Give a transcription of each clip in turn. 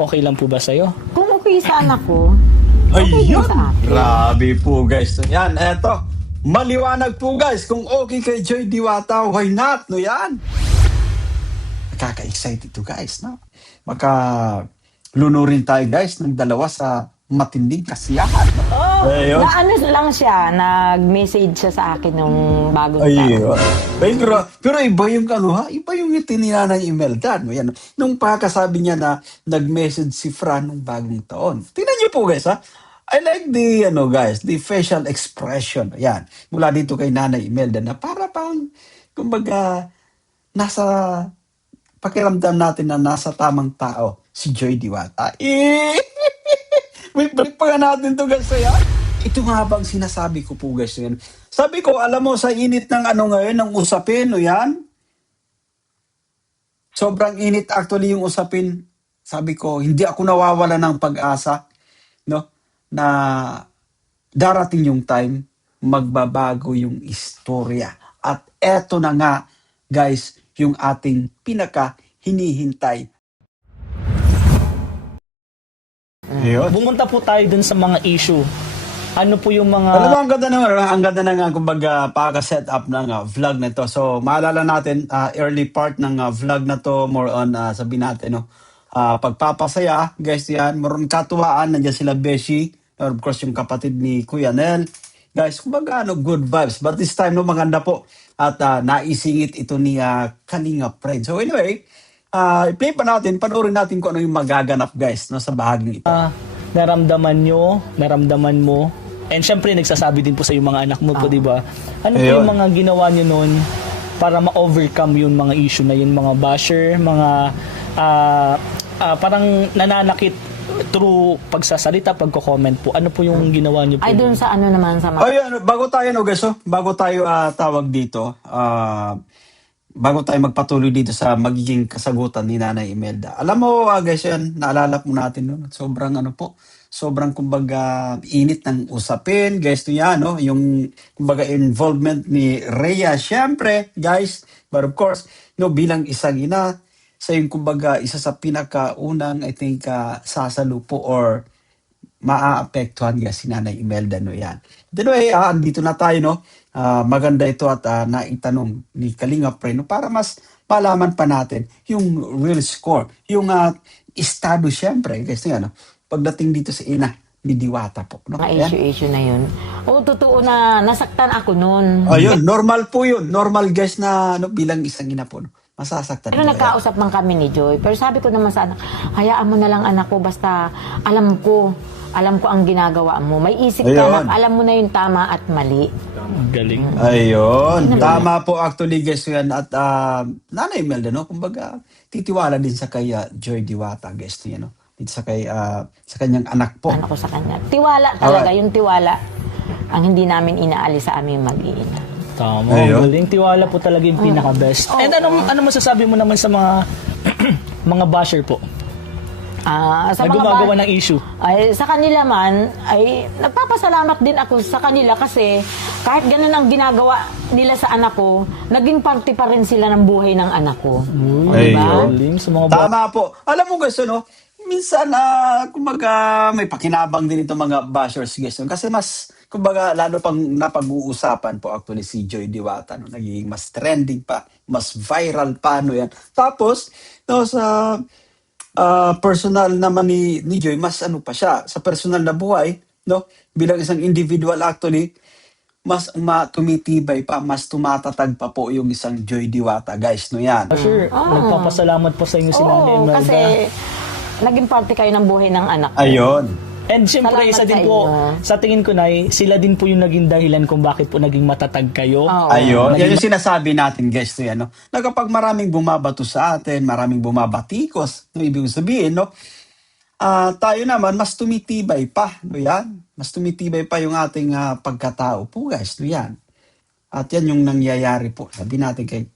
Okay lang po ba sa'yo? Kung okay sa anak ko, okay din Ayun! sa akin. Grabe po guys. Yan, eto. Maliwanag po guys. Kung okay kay Joy Diwata, why not? No yan? Nakaka-excited to guys, no? Lunurin tayo guys ng dalawa sa matinding kasiyahan. No? Oh, Ayun. na ano lang siya, nag-message siya sa akin nung bagong Ayun. taon. Pero iba yung ano ha? Iba yung ngiti ni Nanay Imelda. No? Yan. Nung pagkasabi niya na nag-message si Fran nung bagong taon. Tingnan niyo po guys ha. I like the guys, the facial expression. Yan. Mula dito kay Nanay Imelda na para pang kumbaga nasa pakiramdam natin na nasa tamang tao si Joy Diwata. May break pa nga natin to guys. Yan. Ito nga bang sinasabi ko po guys. Yan. Sabi ko, alam mo, sa init ng ngayon, ng usapin, no yan? Sobrang init actually yung usapin. Sabi ko, hindi ako nawawala ng pag-asa, no? Na darating yung time, magbabago yung istorya. At eto na nga, guys, yung ating pinaka-hinihintay. Ayun. Bumunta po tayo dun sa mga issue. Ano po yung mga... Alam mo, ang ganda na nga, kumbaga, paka-set up ng vlog na to. So, maalala natin, early part ng vlog na to, more on, sabihin natin, no? Pagpapasaya, guys, yan, meron katuwaan, nandiyan sila Beshi, or of course, yung kapatid ni Kuya Nel. Guys, kumbaga, good vibes. But this time, no, maganda po. At naisingit ito ni Kalinga Friend. So, anyway, i-play pa natin, panoorin natin kung ano yung magaganap, guys, no, sa bahaging ito. naramdaman mo, and syempre nagsasabi din po sa yung mga anak mo po, di ba? Ano po Ayun. yung mga ginawa nyo noon para ma-overcome yung mga issue na yun, mga basher, mga parang nananakit through pagsasalita, pagko-comment po. Ano po yung ginawa nyo po? Ay, dun sa ano naman, sa mga... Ay, bago tayo, no, guys, bago tayo tawag dito, bago tayo magpatuloy dito sa magiging kasagutan ni Nanay Imelda. Alam mo, guys, yan, naalala po natin, no? Sobrang kumbaga init ng usapin, guys, to yan, no? Yung kumbaga involvement ni Rhea, syempre, guys, but of course, no, bilang isang ina, sa yung kumbaga isa sa pinakaunang, I think, sasalupo or maaapektuhan niya si Nanay Imelda, no, yan. Anyway, andito na tayo, no? Maganda ito at naitanong ni Kalinga Pre, no? Para mas malaman pa natin yung real score, yung estado, syempre, guys, no? Pagdating dito sa ina ni Diwata po, no? mga Yan. issue na yun. Oo, totoo na nasaktan ako noon. Ayun, normal po yun. Normal, guys, na no, bilang isang ina po, no? Masasaktan. Pero nila yan. nagkausap man kami ni Joy. Pero sabi ko naman sa anak, hayaan mo na lang anak ko, basta alam ko ang ginagawa mo. May isip ka Ayun. na, alam mo na yung tama at mali. Galing. Ayun. Tama po actually, guys, yan. At Nanay Imelda, no? Kumbaga, titiwala din sa kay Joy Diwata, guys, niya, no? Dito sa kanyang anak po. Ano ko sa kanya. Tiwala talaga, Alright. yung tiwala ang hindi namin inaalis sa aming mag-iina. Tama. Ayun. Galing. Tiwala po talaga yung pinaka-best. And ano masasabi mo naman sa mga mga basher po? Sa Na mga gumagawa ng issue. ay sa kanila man ay nagpapasalamat din ako sa kanila kasi kahit ganun ang ginagawa nila sa anak ko, naging parte pa rin sila ng buhay ng anak ko. Ayun. Diba? Galing sa mga Tama po. Alam mo, guys, no? Minsan, kumbaga, may pakinabang din itong mga bashers, guys. No? Kasi mas, kumbaga, lalo pang napag-uusapan po actually si Joy Diwata. No? Nagiging mas trending pa, mas viral pa, no yan. Tapos, no, sa personal naman ni Joy, mas ano pa siya, sa personal na buhay, no? Bilang isang individual actually, mas tumitibay pa, mas tumatatag pa po yung isang Joy Diwata, guys, no yan. basher. Nagpapasalamat po sa inyo si Nanay Oo, Imelda. kasi naging parte kayo ng buhay ng anak ko. Ayun. And siyempre, Salamat isa din sa po, inyo. sa tingin ko na sila din po yung naging dahilan kung bakit po naging matatag kayo. Oo. Ayun, yan yung sinasabi natin, guys, no, yan, no? Na kapag maraming bumabato sa atin, maraming bumabatikos, no, ibig sabihin, no, tayo naman, mas tumitibay pa, no, yan. Mas tumitibay pa yung ating pagkatao po, guys, no, yan. At yan yung nangyayari po, sabi natin kay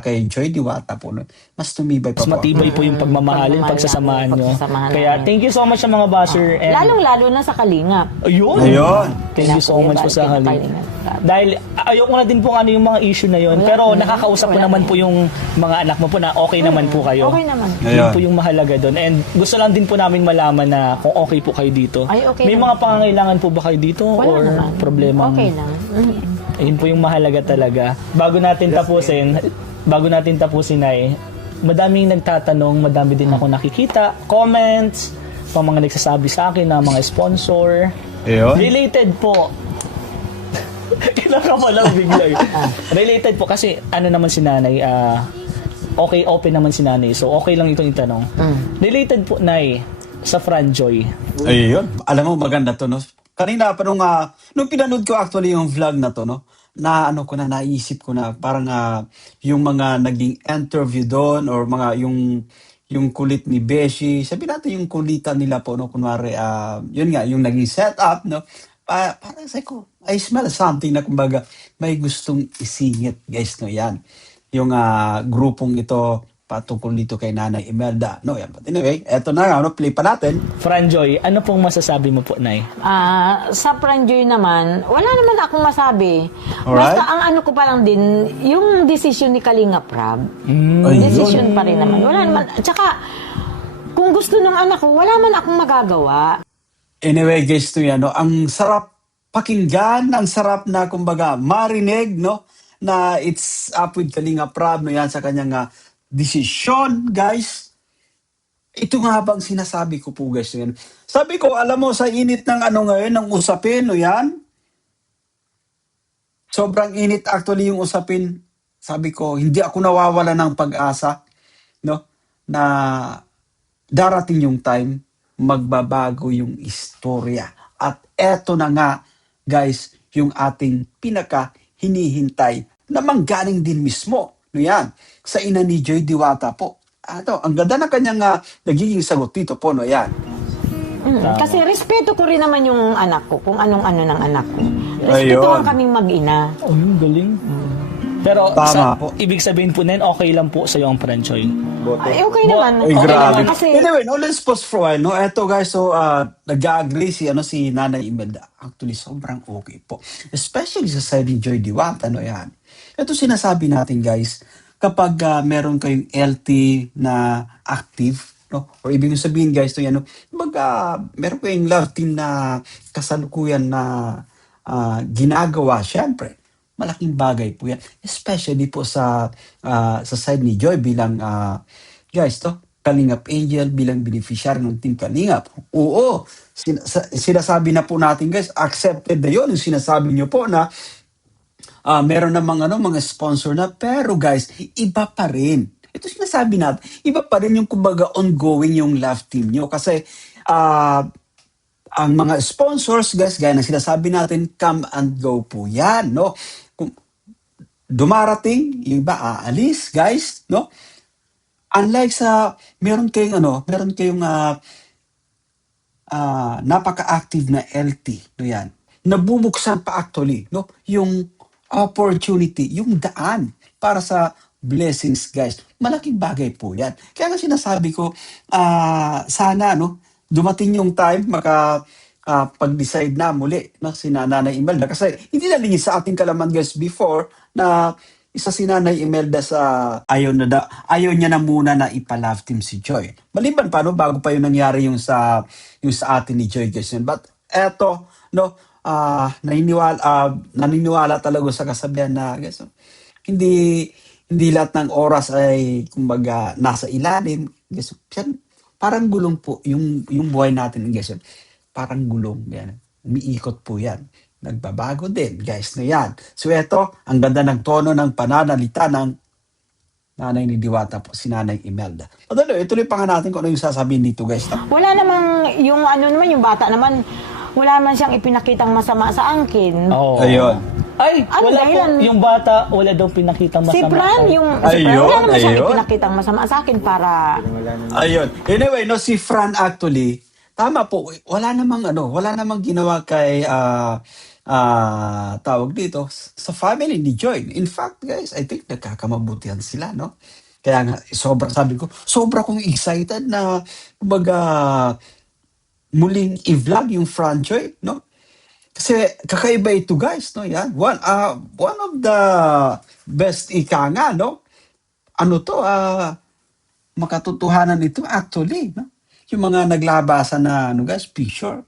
kay Joy Diwata po, no? Mas tumibay pa Mas po. matibay po yung pagmamahalin, Pagmamahal pagsasamahan namin, nyo. pagsasamahan Kaya namin. thank you so much sa mga basher. And Lalong-lalo na sa Kalingap. ayun. Ayun. Thank you so much po sa hali. Kalingap. Dahil ayoko na din po ano yung mga issue na yun. Pero nakakausap ko naman po yung mga anak mo po na okay naman po kayo. Okay naman. Ayun. Yun po yung mahalaga doon. And gusto lang din po namin malaman na kung okay po kayo dito. Ay, okay May naman. mga pangangailangan po ba kayo dito? Wala or naman. problema? Okay lang. Ayun po yung mahalaga talaga. Bago natin tapusin ay madaming nagtatanong, madami din ako nakikita, comments, mga nagsasabi sa akin na mga sponsor. Ayun. Related po. Kinaka pa lang bigla. Related po kasi ano naman si nanay, okay, open naman si nanay. So okay lang itong itanong. Related po, Nay, sa Franjoy. Ayun. Alam mo, maganda to, no? Kanina pa nung pinanood ko actually yung vlog na to, no? Naisip ko na parang yung mga naging interview doon or mga yung kulit ni Beshi, sabi natin yung kulitan nila po, no? Kunwari, yun nga, yung naging setup, no? Parang sa ko, I smell something na kumbaga may gustong isingit, guys, no? Yan. Yung grupong ito patungkol dito kay Nanay Imelda. No, yan. But anyway, eto na nga, play pa natin. Franjoy, ano pong masasabi mo po, Nay? Sa Franjoy naman, wala naman akong masabi. Alright. Basta ang ano ko pa lang din, yung decision ni Kalingap Rab. Ayun. Decision pa rin naman. Wala naman. Tsaka, kung gusto ng anak ko, wala man akong magagawa. Anyway, guys, to yan, no? Ang sarap pakinggan, ang sarap na, kumbaga, marinig, no? Na it's up with Kalinga Prab, no? Yan sa kanyang desisyon, guys. Ito nga bang sinasabi ko po, guys. Yan. Sabi ko, alam mo, sa init ng ngayon, ng usapin, no yan? Sobrang init actually yung usapin. Sabi ko, hindi ako nawawala ng pag-asa, no? Na darating yung time, magbabago yung istorya. At eto na nga, guys, yung ating pinaka-hinihintay na manggaling din mismo. No yan, sa ina ni Joy Diwata po. Ang ganda ng kanyang nagiging sagot dito po, no yan. Tama. Kasi respeto ko rin naman yung anak ko, kung anong-ano ng anak ko. Respetuhan Ayun. kaming mag-ina. Ayun, galing. Pero Tama po. ibig sabihin po na yun, okay lang po sa iyo ang Franjoy. Ay, okay naman. Ay, Okay grabe. naman. Kasi, Anyway, no, let's pause for a while. No? Eto guys, so nag-agree si Nanay Imelda. Actually, sobrang okay po. Especially sa side ni Joy Diwata, no yan. Ito sinasabi natin guys, kapag meron kayong LT na active, no? Or ibig sabihin guys, to yan, no? Meron kayong love team na kasalukuyan na ginagawa, syempre. Malaking bagay po yan. Especially po sa side ni Joy bilang, guys, Kalingap Angel bilang beneficiary ng Team Kalingap. Oo, sinasabi na po natin guys, accepted na yun. Yung sinasabi nyo po na meron namang mga sponsor na, pero guys, iba pa rin. Ito sinasabi natin, iba pa rin yung kumbaga ongoing yung love team nyo. Kasi ang mga sponsors, guys, gaya na sinasabi natin, come and go po yan, no? Kung dumarating, yung iba aalis, guys, no? Unlike sa, meron kayong napaka-active na LT, no yan? Nabubuksan pa actually, no? Yung opportunity, yung daan para sa blessings, guys. Malaking bagay po yan. Kaya nga sinasabi ko, sana, no? Dumating yung time, pag-decide na muli, no? Si Nanay Imelda. Kasi hindi na lingis sa ating kalaman, guys, before na isa si Nanay Imelda sa ayaw niya na muna na ipa-love team si Joy. Maliban pa, no? Bago pa yung nangyari yung sa atin ni Joy, guys. But eto, no? Naniniwala talaga sa kasabihan na, guys, no? Hindi lahat ng oras ay kumbaga nasa ilalim, guys. Parang gulong po yung buhay natin, guys. Parang gulong yan. Umiikot po yan. Nagbabago din, guys, na yan. So eto, ang ganda ng tono ng pananalita ng nanay ni Diwata po, si Nanay Imelda. Padalo, ituloy pa nga natin kung ano yung sasabihin dito, guys. wala namang, yung bata naman, wala man siyang ipinakitang masama sa akin. Oo. Ayun. Ay, Ano wala dahilan? po. Yung bata, wala daw pinakitang masama. Si Fran, Ayun, wala naman siyang ayun. ipinakitang masama sa akin para... Ayun. Anyway, no, si Fran actually, tama po, wala namang ginawa tawag dito, sa family ni Joy. In fact, guys, I think nagkakamabutihan sila, no? Kaya nga, sabi ko, sobra kong excited na, kumbaga, muling i-vlog yung Franjoy, no? Kasi kakaiba ito, guys, no? Yan. One of the best ika nga, no? Ano to, makatotohanan ito actually, no? Yung mga naglabasa na, ano guys, picture.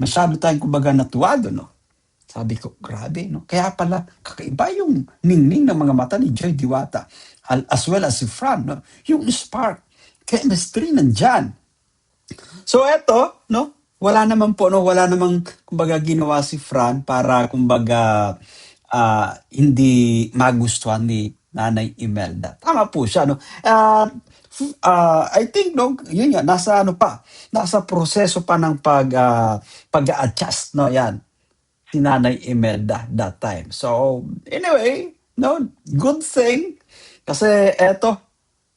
Masyado tayong kumbaga natuwa doon, no? Sabi ko, grabe, no? Kaya pala, kakaiba yung ningning ng mga mata ni Joy Diwata, as well as si Fran, no? Yung spark, chemistry nandyan. So eto, no? Wala naman po, no? Wala namang, kumbaga, ginawa si Fran para, kumbaga, hindi magustuhan ni Nanay Imelda. Tama po siya, no? I think, no, yun nga, nasa proseso pa ng pag-adjust, no? Yan, si Nanay Imelda that time. So, anyway, no, good thing. Kasi eto,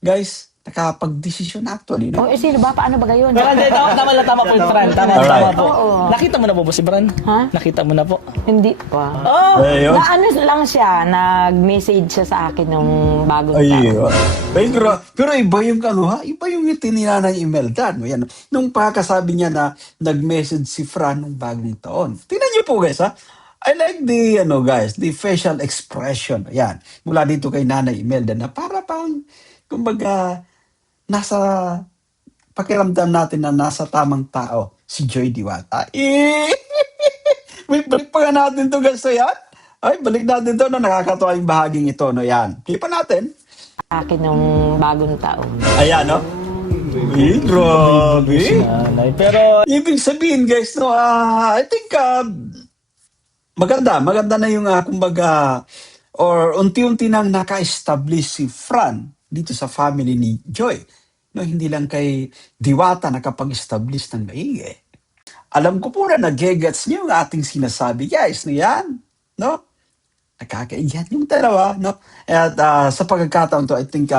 guys, nakapag-desisyon actually, no? Sino ba? Paano ba gayon? Pero hindi, tama po yung Fran. Tama Alright. po. Oo. Nakita mo na po ba si Fran? Ha? Nakita mo na po. Hindi pa. Oh! Ayun. Na ano lang siya, nag-message siya sa akin nung bagong taon. Ayun. Pero iba yung ano ha? Iba yung ngiti ni Nanay Imelda. No? Yan. Nung pagkasabi niya na nag-message si Fran nung bagong taon. Tingnan niyo po guys ha. I like the facial expression. Yan. Mula dito kay Nanay Imelda na para pang, kumbaga, nasa pakiramdam natin na nasa tamang tao si Joy Diwata. May balik pa nga natin to guys. So yan. Ay, balik natin to na nakakatawa yung bahaging ito. No, yan. Klipa natin. Sa akin nung bagong taon. Ayan, no? Grabe. Si Nanay. Pero, Ibig sabihin, guys, no, I think, maganda na yung, kumbaga, or unti-unti nang naka-establish si Fran dito sa family ni Joy. No, hindi lang kay Diwata nakapag-establish ng maigi. Alam ko po na nag-gets niyo yung ating sinasabi, guys, no yan, no? Nakakaiyan yung dalawa, no? At sa pagkakataon to, I think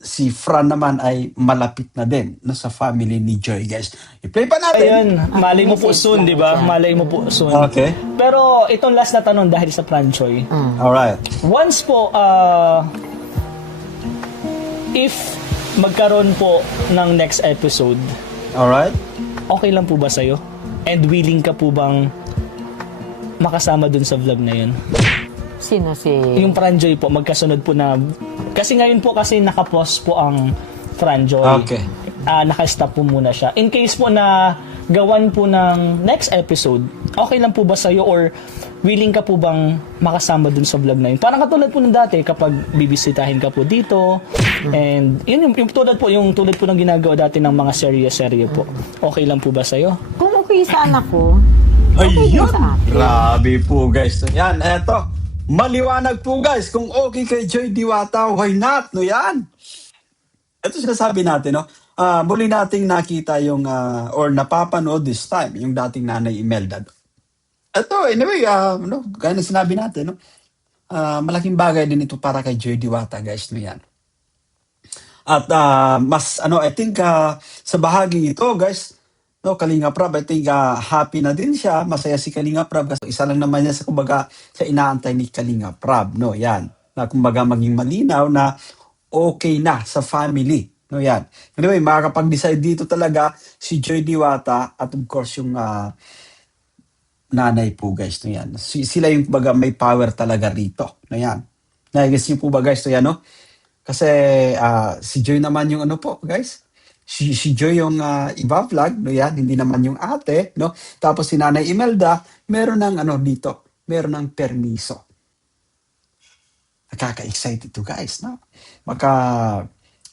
si Fran naman ay malapit na din no, sa family ni Joy, guys. I-play pa natin. ayun, malay mo po message soon, lang di ba? siya. Malay mo po soon. Okay. Pero, itong last na tanong dahil sa Franchoy. Alright. Once po, if magkaroon po ng next episode, Alright. okay lang po ba sa'yo? And willing ka po bang makasama dun sa vlog na yun? Sino si... Yung Franjoy po, magkasunod po na... Kasi ngayon po kasi nakapost po ang Franjoy. Okay. Naka-stop po muna siya. In case po na gawan po ng next episode, okay lang po ba sa'yo or willing ka po bang makasama dun sa vlog na yun? Parang katulad po ng dati kapag bibisitahin ka po dito and yun yung tulad po ng ginagawa dati ng mga serye po. Okay lang po ba sa'yo? Kung okay sa anak ko, Ayun. sa akin. Grabe po, guys. Yan, eto. Maliwanag po, guys. Kung okay kay Joy Diwata, why not? No, yan. Ito sinasabi natin, no? Muli nating nakita yung, or napapanood this time, yung dating Nanay Imelda. Ito, anyway, no, gaya na sinabi natin, no? Malaking bagay din ito para kay Joy Diwata, guys, no yan. At I think sa bahaging ito, guys, no, Kalinga Prab, I think happy na din siya, masaya si Kalinga Prab kasi isa lang naman niya sa kumbaga sa inaantay ni Kalinga Prab, no, yan. Na kumbaga maging malinaw na okay na sa family, no, yan. Anyway, makakapag-decide dito talaga si Joy Diwata at of course yung nanay po, guys, no, yan. Sila yung kumbaga may power talaga rito, no, yan. Naigas niyo po ba, guys, no, yan, no? Kasi si Joy naman yung ano po, guys. Si Joy yung iba vlog, no yan, hindi naman yung ate, no? Tapos si Nanay Imelda, meron ng dito, meron ng permiso. Nakaka-excite ito, guys, no? Maka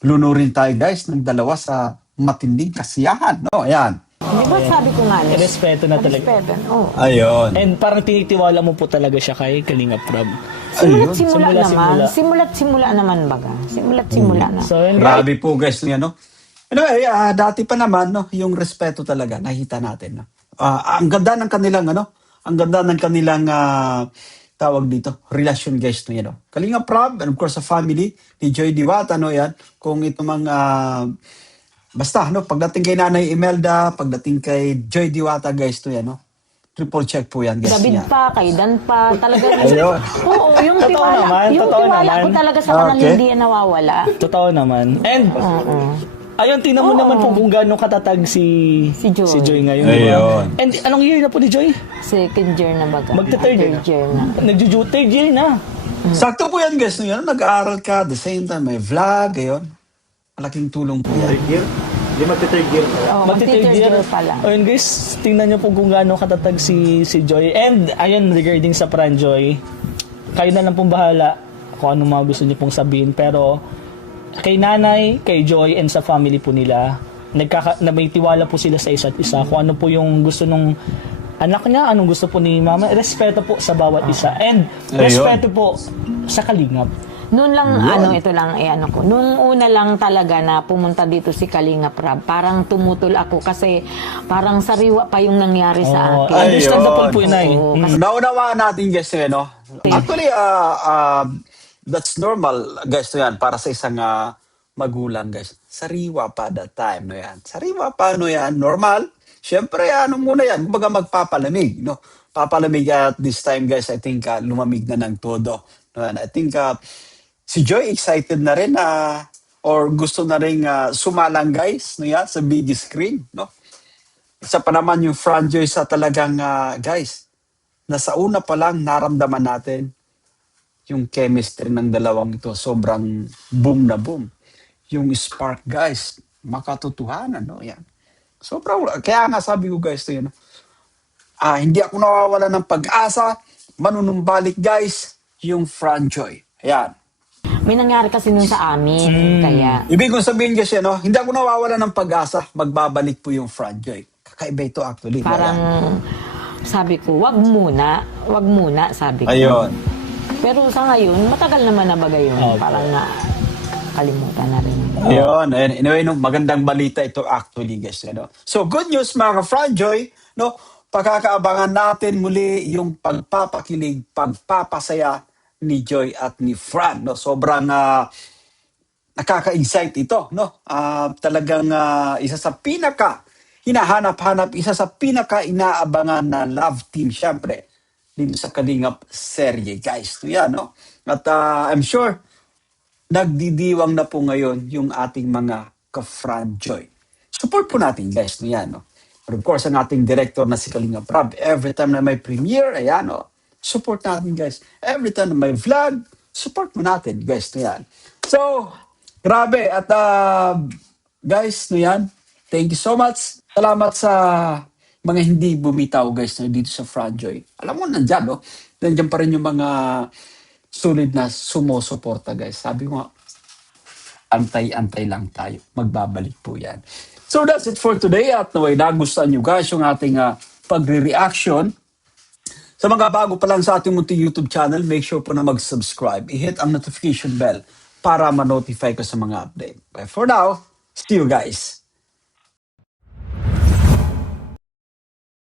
lunurin tayo, guys, ng dalawa sa matinding kasiyahan, no? Ayan. Di ba sabi ko nga, Respeto na talaga. respeto. Oo. Ayun. And parang tinitiwala mo po talaga siya kay Kalinga Prab. Simula-simula Simula-simula. naman. Simula-simula naman baga. Simula-simula na. So, yun, Grabe po, guys, no yan, no? Anyway, dati pa naman, no, yung respeto talaga, nakita natin, no? Ang ganda ng kanilang, ang ganda ng kanilang, tawag dito, relasyon, guys, no, yan, no? Kalinga Prab, and of course, sa family, ni Joy Diwata, no, yan, kung ito mga, basta, no, pagdating kay Nanay Imelda, pagdating kay Joy Diwata, guys, no, yan, no? triple check po yan, guys. David Yan. pa, kay Dan pa, talaga. Ayun. Oo, yung Totoo tiwala, naman, yung totoo tiwala naman. ko talaga sa kanang Okay. hindi yan nawawala. Totoo naman. And, ayun, tingnan mo naman po kung gaano katatag si Si Joy. ngayon. di ba? Ayun. And anong year na po ni Joy? Second year na baga. Magta-third year. Third year na. Third year na. Sakto po yan, guys. No, yan, nag-aaral ka, the same time, may vlog, ayun. Malaking tulong po yan. Third year? Hindi magte-third year pa. Oh, Magti-third magti-third year pa lang. Ayun guys, tingnan niyo po kung gaano katatag si Joy. And ayun, regarding sa Franjoy, kayo na lang pong bahala kung ano mga gusto niyo pong sabihin. Pero kay nanay, kay Joy, and sa family po nila, na may tiwala po sila sa isa't isa. Kung ano po yung gusto nung anak niya, anong gusto po ni mama, respeto po sa bawat isa. And respeto po sa kalingap. Noon lang, ito lang, ko. Nung una lang talaga na pumunta dito si Kalinga Prab, parang tumutol ako kasi parang sariwa pa yung nangyari sa akin. Understandable po yun ay. Oo, Naunawaan natin, guys, no? Actually, that's normal, guys, no yan, para sa isang magulang, guys. Sariwa pa that time, no yan. Sariwa pa, no yan, normal. Siyempre, ano muna yan, kumbaga magpapalamig, no? Papalamig at this time, guys, I think lumamig na ng todo. No, yan. I think si Joy excited na rin or gusto na rin sumalang, guys, no yan, sa big screen, no? Isa pa naman yung franchise sa talagang, guys, nasa una pa lang naramdaman natin yung chemistry ng dalawang ito. Sobrang boom na boom. Yung spark, guys, makatotohanan, no? Yan. Sobrang, kaya nga sabi ko, guys, to yun, hindi ako nawawala ng pag-asa, manunumbalik, guys, yung franchise. Ayan. May nangyari kasi nun sa amin, kaya... Ibig kong sabihin kasi, no, hindi ako nawawala ng pag-asa, magbabalik po yung franchise. Kakaiba ito actually. Parang sabi ko, wag muna, sabi ko. Ayun. Pero sa ngayon, matagal naman na bagay yun. Okay. Parang na kalimutan na rin. Ayun. Anyway, no, magandang balita ito actually, guys. No? So, good news mga ka-franjoy, no? Pagkakaabangan natin muli yung pagpapakilig, pagpapasaya ni Joy at ni Fran. No? Sobrang nakaka-excite ito. No? Talagang isa sa pinaka hinahanap-hanap, isa sa pinaka inaabangan na love team, syempre, dito sa Kalingap serye, guys. So, yan, no? At I'm sure, nagdidiwang na po ngayon yung ating mga ka-franjoy. Support po natin, guys. No? Yan, no? But of course, ang ating director na si Kalingap Prab, every time na may premiere, ayan, no? Support natin, guys. Every time na may vlog, support mo natin, guys. No? Yan. So, grabe. At guys, no yan, thank you so much. Salamat sa mga hindi bumitaw, guys, no, dito sa Franjoy. Alam mo, nandyan, no? Nandyan pa rin yung mga solid na sumusuporta, guys. Sabi ko nga, antay-antay lang tayo. Magbabalik po yan. So that's it for today. At naway, nagustuhan nyo, guys, yung ating pagre-reaction. Sa mga bago pa lang sa ating munting YouTube channel, make sure po na mag-subscribe. I-hit ang notification bell para ma-notify ko sa mga update. But for now, see you guys.